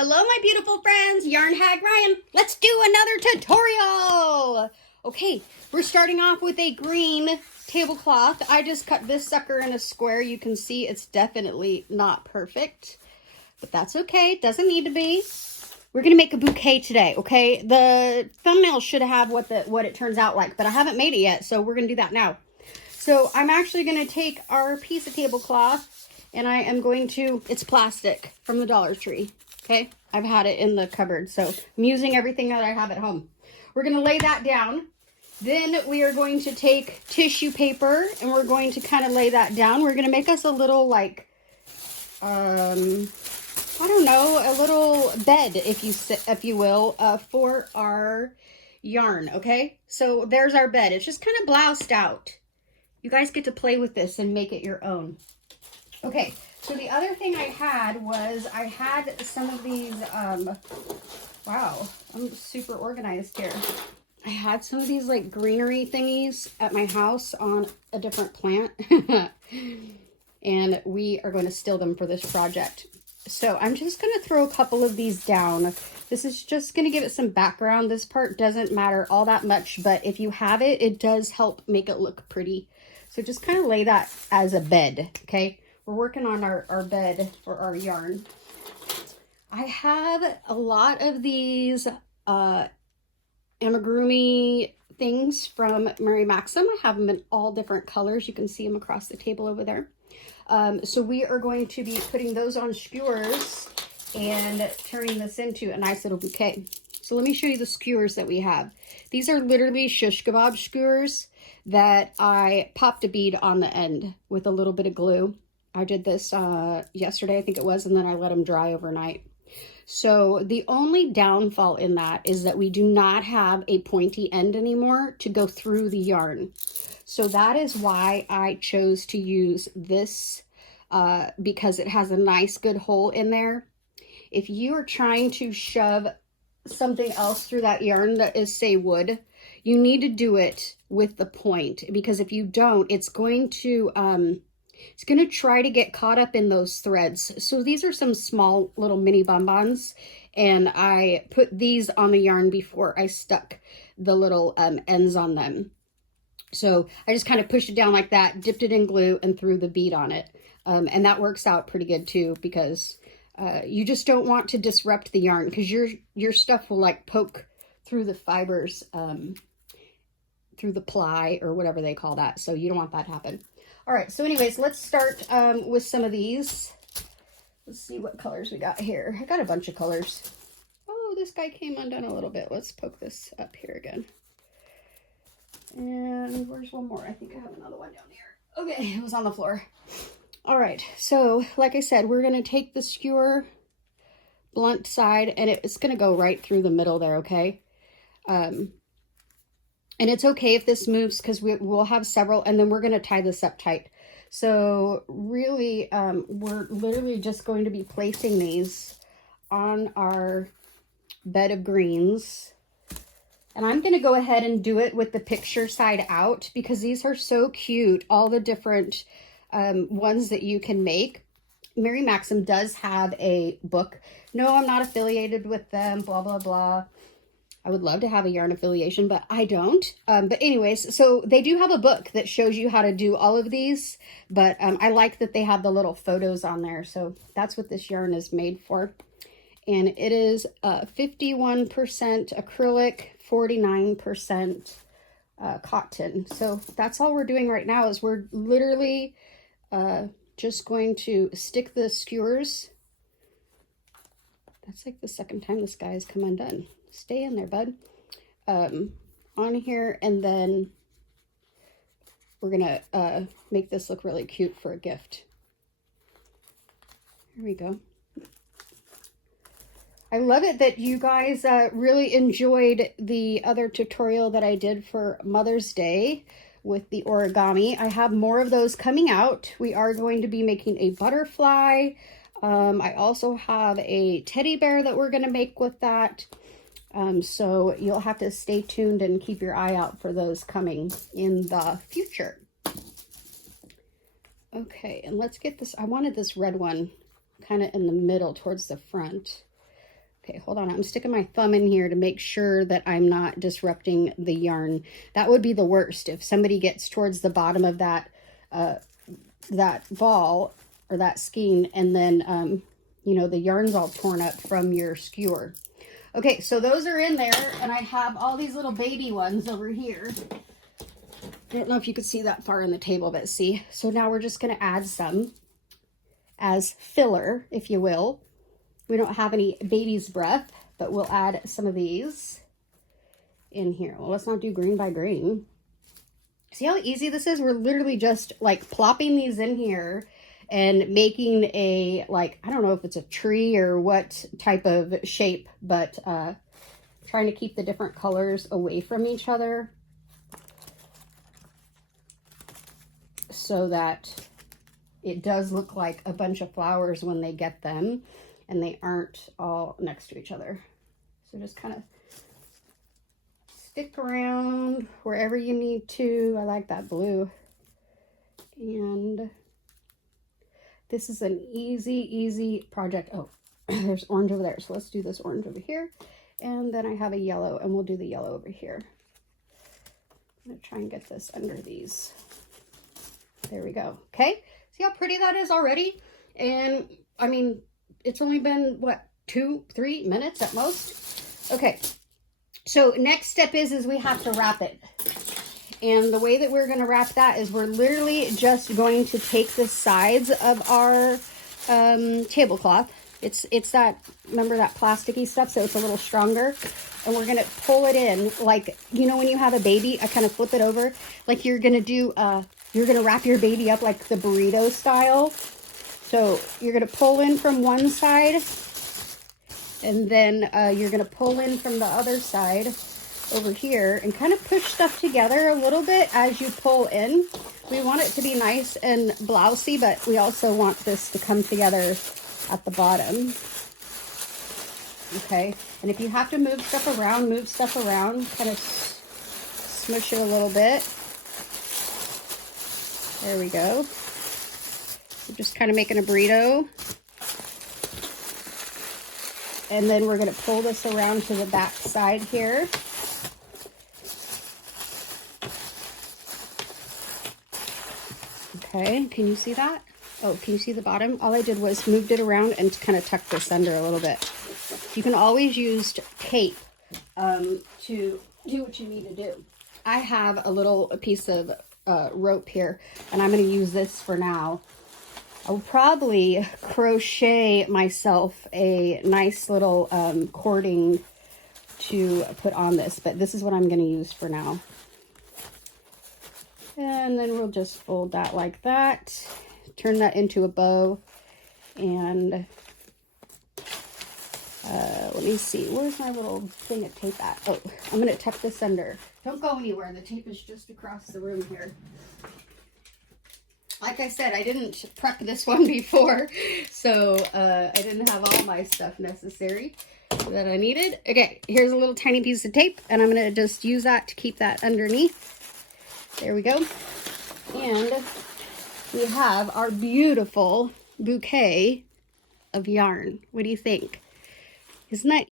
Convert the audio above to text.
Hello, my beautiful friends, YarnHagRyan. Let's do another tutorial. Okay, we're starting off with a green tablecloth. I just cut this sucker in a square. You can see it's definitely not perfect, but that's okay. It doesn't need to be. We're gonna make a bouquet today, okay? The thumbnail should have what it turns out like, but I haven't made it yet, so we're gonna do that now. So I'm actually gonna take our piece of tablecloth and I am going to, it's plastic from the Dollar Tree. Okay, I've had it in the cupboard, so I'm using everything that I have at home. We're going to lay that down. Then we are going to take tissue paper and we're going to kind of lay that down. We're going to make us a little, like, I don't know, a little bed, if you will, for our yarn, okay? So there's our bed. It's just kind of bloused out. You guys get to play with this and make it your own. Okay. So the other thing I had was I had some of these, wow, I'm super organized here. I had some of these like greenery thingies at my house on a different plant and we are going to still them for this project. So I'm just going to throw a couple of these down. This is just going to give it some background. This part doesn't matter all that much, but if you have it, it does help make it look pretty. So just kind of lay that as a bed, okay? We're working on our bed for our yarn. I have a lot of these amigurumi things from Mary Maxim. I have them in all different colors. You can see them across the table over there. So we are going to be putting those on skewers and turning this into a nice little bouquet. So let me show you the skewers that we have. These are literally shish kebab skewers that I popped a bead on the end with a little bit of glue. I did this yesterday, I think it was, and then I let them dry overnight. So the only downfall in that is that we do not have a pointy end anymore to go through the yarn. So that is why I chose to use this because it has a nice good hole in there. If you are trying to shove something else through that yarn that is, say, wood, you need to do it with the point, because if you don't, it's going to try to get caught up in those threads. So these are some small little mini bonbons, and I put these on the yarn before I stuck the little ends on them. So I just kind of pushed it down like that, dipped it in glue, and threw the bead on it. And that works out pretty good too, because you just don't want to disrupt the yarn, because your stuff will like poke through the fibers, through the ply or whatever they call that. So you don't want that to happen. All right, so anyways, let's start with some of these. Let's see what colors we got here. I got a bunch of colors. Oh, this guy came undone a little bit. Let's poke this up here again. And where's one more? I think I have another one down here. Okay, it was on the floor. All right, so like I said, we're going to take the skewer blunt side, and it's going to go right through the middle there, okay? And it's okay if this moves, because we'll have several, and then we're going to tie this up tight. So really, we're literally just going to be placing these on our bed of greens. And I'm going to go ahead and do it with the picture side out, because these are so cute. All the different ones that you can make. Mary Maxim does have a book. No, I'm not affiliated with them, blah, blah, blah. I would love to have a yarn affiliation, but I don't. But anyways, so they do have a book that shows you how to do all of these, but I like that they have the little photos on there. So that's what this yarn is made for. And it is 51% acrylic, 49% cotton. So that's all we're doing right now, is we're literally just going to stick the skewers. That's like the second time this guy has come undone. Stay in there, bud. On here, and then we're gonna make this look really cute for a gift. Here we go. I love it that you guys really enjoyed the other tutorial that I did for Mother's Day with the origami. I have more of those coming out. We are going to be making a butterfly. I also have a teddy bear that we're going to make with that. So you'll have to stay tuned and keep your eye out for those coming in the future. Okay, and let's get this. I wanted this red one kind of in the middle towards the front. Okay, hold on. I'm sticking my thumb in here to make sure that I'm not disrupting the yarn. That would be the worst. If somebody gets towards the bottom of that ball or that skein, and then, you know, the yarn's all torn up from your skewer. Okay, so those are in there, and I have all these little baby ones over here. I don't know if you could see that far in the table, but see. So now we're just going to add some as filler, if you will. We don't have any baby's breath, but we'll add some of these in here. Well, let's not do green by green. See how easy this is? We're literally just like plopping these in here and making a, like, I don't know if it's a tree or what type of shape, but trying to keep the different colors away from each other so that it does look like a bunch of flowers when they get them and they aren't all next to each other. So just kind of stick around wherever you need to. I like that blue. And this is an easy project. Oh, there's orange over there. So let's do this orange over here. And then I have a yellow, and we'll do the yellow over here. I'm gonna try and get this under these. There we go. Okay. See how pretty that is already? And I mean, it's only been, what, 2-3 minutes at most? Okay. So next step is we have to wrap it. And the way that we're going to wrap that is we're literally just going to take the sides of our tablecloth. It's that, remember that plasticky stuff, so it's a little stronger. And we're going to pull it in like, you know, when you have a baby, I kind of flip it over. Like you're going to do, you're going to wrap your baby up like the burrito style. So you're going to pull in from one side, and then you're going to pull in from the other side over here and kind of push stuff together a little bit as you pull in. We want it to be nice and blousy, but we also want this to come together at the bottom. Okay, and if you have to move stuff around, kind of smush it a little bit. There we go. So just kind of making a burrito. And then we're going to pull this around to the back side here. Okay, can you see that? Oh, can you see the bottom? All I did was moved it around and kind of tucked this under a little bit. You can always use tape to do what you need to do. I have a piece of rope here, and I'm going to use this for now. I'll probably crochet myself a nice little cording to put on this, but this is what I'm going to use for now. And then we'll just fold that like that, turn that into a bow, and let me see, where's my little thing of tape at? Oh, I'm going to tuck this under. Don't go anywhere, the tape is just across the room here. Like I said, I didn't prep this one before, so I didn't have all my stuff necessary that I needed. Okay, here's a little tiny piece of tape, and I'm going to just use that to keep that underneath. There we go. And we have our beautiful bouquet of yarn. What do you think? Isn't that